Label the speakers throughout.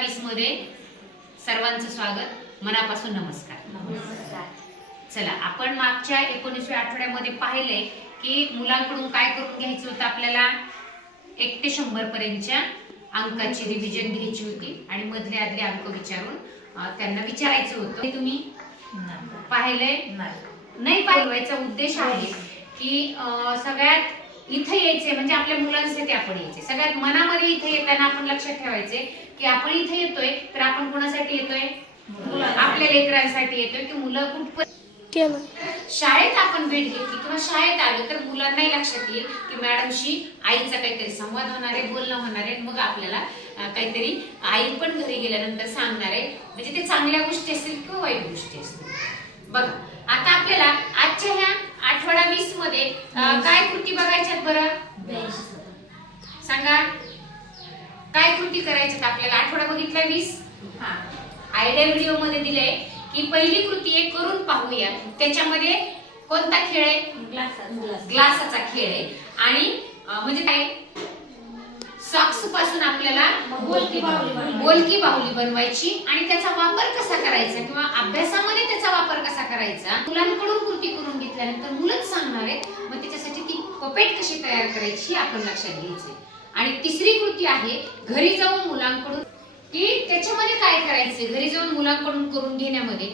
Speaker 1: वीसमध्ये सर्वांचं स्वागत. मनापासून नमस्कार. चला आपण मागच्या एकोणीसव्या आठवड्यामध्ये पाहिले की मुलांकडून काय करून घ्यायचं होतं आपल्याला? एक ते शंभर पर्यंतच्या अंकाची रिव्हिजन घ्यायची होती आणि मधले आदले अंक विचारून त्यांना विचारायचं होतं. तुम्ही पाहिलंय नाही. पाहिवायचा उद्देश आहे की सगळ्यात इथे यायचे म्हणजे आपल्या मुलांसाठी आपण यायचे. सगळ्यात मनामध्ये इथे येताना आपण लक्षात ठेवायचे की आपण इथे येतोय तर आपण कोणासाठी येतोय? आपल्या लेकरांसाठी येतोय. की मुलं कुठपर्यंत शाळेत आपण भेट घेतली किंवा शाळेत आलो तर मुलांनाही लक्षात येईल की मॅडमशी आईचा काहीतरी संवाद होणार आहे बोलणं होणार आहे. मग आपल्याला काहीतरी आई पण घरी गेल्यानंतर सांगणार आहे. म्हणजे ते चांगल्या गोष्टी असतील किंवा वाईट गोष्टी असतील. बघा आता आपल्याला आजच्या ह्या आठवडा वीसमध्ये काय कृती बघायच्यात बरं? सांगा. काय कृती करायच्यात आपल्याला? आठवडा बघितला वीस? हा. आयडिया व्हिडिओमध्ये दिलंय की पहिली कृती एक करून पाहूया. त्याच्यामध्ये कोणता खेळ आहे? ग्लासाचा. खेळ आहे. आणि म्हणजे काय? सॉक्सपासून आपल्याला बोलकी बाहुली बोलकी बाहुली बनवायची. आणि त्याचा वापर कसा करायचा किंवा अभ्यासामध्ये त्याचा वापर कसा करायचा मुलांकडून कृती करून घेतल्यानंतर मुलंच सांगणार आहेत मग त्याच्यासाठी ती पपेट कशी तयार करायची आपण लक्षात घ्यायचे आणि तिसरी कृती आहे घरी जाऊन मुलांकडून की त्याच्यामध्ये काय करायचे? घरी जाऊन मुलांकडून करून घेण्यामध्ये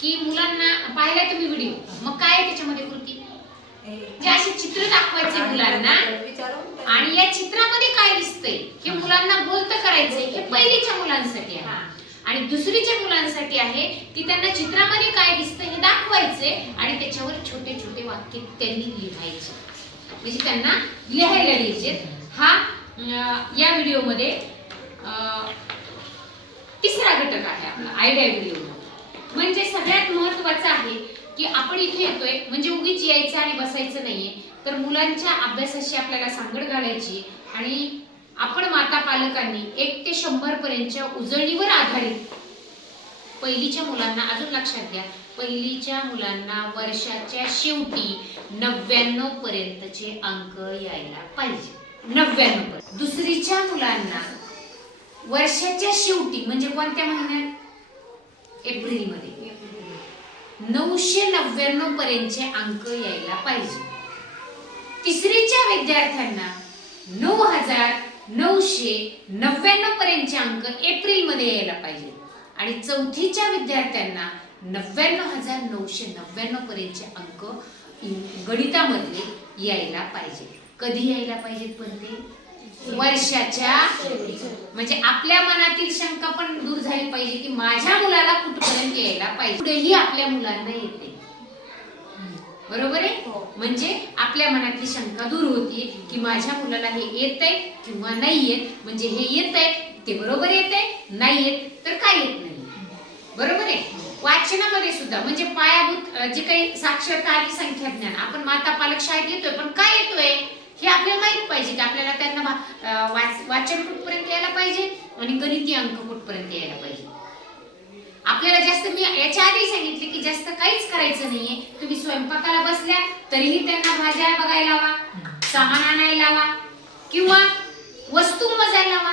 Speaker 1: की मुलांना पाहिला तुम्ही व्हिडिओ मग काय त्याच्यामध्ये कृती? जे असे चित्र दाखवायचे मुलांना? आणि या चित्रामध्ये काय दिसतंय? हे मुलांना बोलतं करायचंय. हे पहिलीच्या मुलांसाठी आहे. आणि दुसरीच्या मुलांसाठी आहे की त्यांना चित्रामध्ये काय दिसतं हे दाखवायचे आणि त्याच्यावर छोटे छोटे वाक्य त्यांनी लिहायचे. म्हणजे त्यांना लिहायला द्यायचे. हा या व्हिडिओमध्ये तिसरा घटक आहे आपला. Idea video. म्हणजे सगळ्यात महत्वाचं आहे की आपण इथे येतोय म्हणजे उगीच यायचं आणि बसायचं नाहीये. तर मुलांच्या अभ्यासाशी आपल्याला सांगड घालायची आणि आपण माता पालकांनी एक ते शंभर पर्यंतच्या उजळणीवर आधारित पहिलीच्या मुलांना अजून लक्षात घ्या पहिलीच्या मुलांना वर्षाच्या शेवटी नव्याण्णव पर्यंतचे अंक यायला पाहिजे. नव्याण्णव पर्यंत. दुसरीच्या मुलांना वर्षाच्या शेवटी म्हणजे कोणत्या महिन्यात? एप्रिलमध्ये. नऊशे नव्याण्णव पर्यंतचे अंक यायला पाहिजे. तिसरीच्या विद्यार्थ्यांना नऊ हजार नऊशे नव्याण्णव पर्यंतचे अंक एप्रिलमध्ये यायला पाहिजे. आणि चौथीच्या विद्यार्थ्यांना नव्याण्णव हजार नऊशे नव्याण्णव पर्यंतचे अंक गणितामध्ये यायला पाहिजे. कधी यायला पाहिजेत पण ते वर्षाच्या म्हणजे आपल्या मनातील शंका पण दूर झाली पाहिजे की माझ्या मुलाला कुठपर्यंत यायला पाहिजे. पुढेही आपल्या मुलांना येते. बरोबर आहे? म्हणजे आपल्या मनातली शंका दूर होती की माझ्या मुलाला हे येत आहे किंवा नाही येत. म्हणजे हे येत आहे ते बरोबर येत आहे नाही येत तर काय येत नाही? बरोबर आहे? वाचनामध्ये सुद्धा म्हणजे पायाभूत जे काही साक्षरता आणि संख्याज्ञान आपण माता पालक शाळेत येतोय पण काय हे आपल्याला माहीत पाहिजे की आपल्याला त्यांना वाच- वाचन कुठपर्यंत यायला पाहिजे आणि गणिती अंक कुठपर्यंत यायला पाहिजे. आपल्याला जास्त मी याच्या आधी सांगितले की जास्त काहीच करायचं नाहीये. तुम्ही स्वयंपाकाला बसल्या तरीही त्यांना भाज्या बघायला लावा सामान आणायला लावा किंवा वस्तू मोजायला लावा.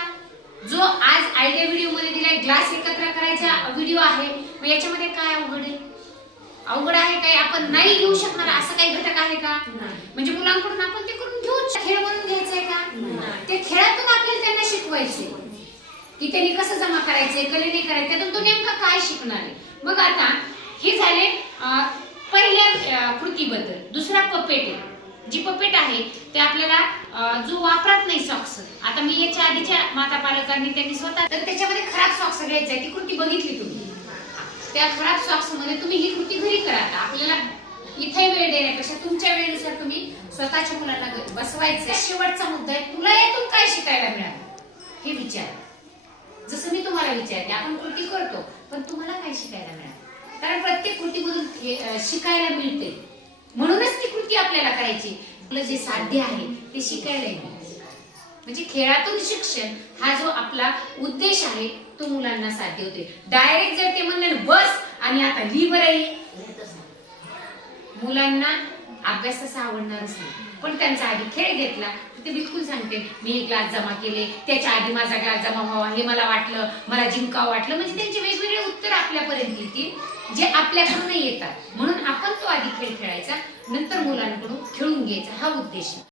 Speaker 1: जो आज आयडिया व्हिडिओमध्ये दिलाय ग्लास एकत्र करायचा व्हिडिओ आहे मग याच्यामध्ये काय अवघड आहे? अवघड आहे काय? आपण नाही घेऊ शकणार असं काही घटक आहे का? म्हणजे मुलांकडून आपण ते करून घेऊ खेळ म्हणून घ्यायचंय का? ते खेळातून आपल्याला त्यांना शिकवायचे की त्यांनी कसं जमा करायचंय कलेने करायचं त्यातून तो नेमका काय शिकणार आहे? मग आता हे झाले पहिल्या कृतीबद्दल. दुसरा पपेट आहे. जी पपेट आहे ते आपल्याला जो वापरत नाही सॉक्स आता मी याच्या आधीच्या माता पालकांनी त्यांनी स्वतः तर त्याच्यामध्ये खराब सॉक्स घ्यायचा आहे ती कृती बघितली तुम्ही. त्या खराब सॉक्समध्ये तुम्ही ही कृती घरी करा. आता आपल्याला इथे वेळ देण्यापेक्षा तुमच्या वेळेनुसार तुम्ही स्वतःच्या मुलांना बसवायचं शेवटचा मुद्दा आहे तुला यातून काय शिकायला मिळालं? हे विचार. जसं मी तुम्हाला विचारते आपण कृती करतो पण तुम्हाला काय शिकायला मिळालं? कारण प्रत्येक कृतीमधून शिकायला मिळते. म्हणूनच ती कृती आपल्याला करायची. आपलं जे साध्य आहे ते शिकायला मिळालं म्हणजे खेळातून शिक्षण हा जो आपला उद्देश आहे तो मुलांना साध्य होते. डायरेक्ट जर ते म्हणले बस आणि आता लिहि बरं मुलांना अभ्यास तसा आवडणारच नाही. पण त्यांचा आधी खेळ घेतला तर ते बिलकुल सांगते मी हे ग्लास जमा केले त्याच्या आधी माझा क्लास जमा व्हावा. हे मला वाटलं मला जिंकावं वाटलं. म्हणजे त्यांचे वेगवेगळे उत्तर आपल्यापर्यंत येतील जे आपल्याकडून येतात. म्हणून आपण तो आधी खेळ खेळायचा नंतर मुलांकडून खेळून घ्यायचा हा उद्देश.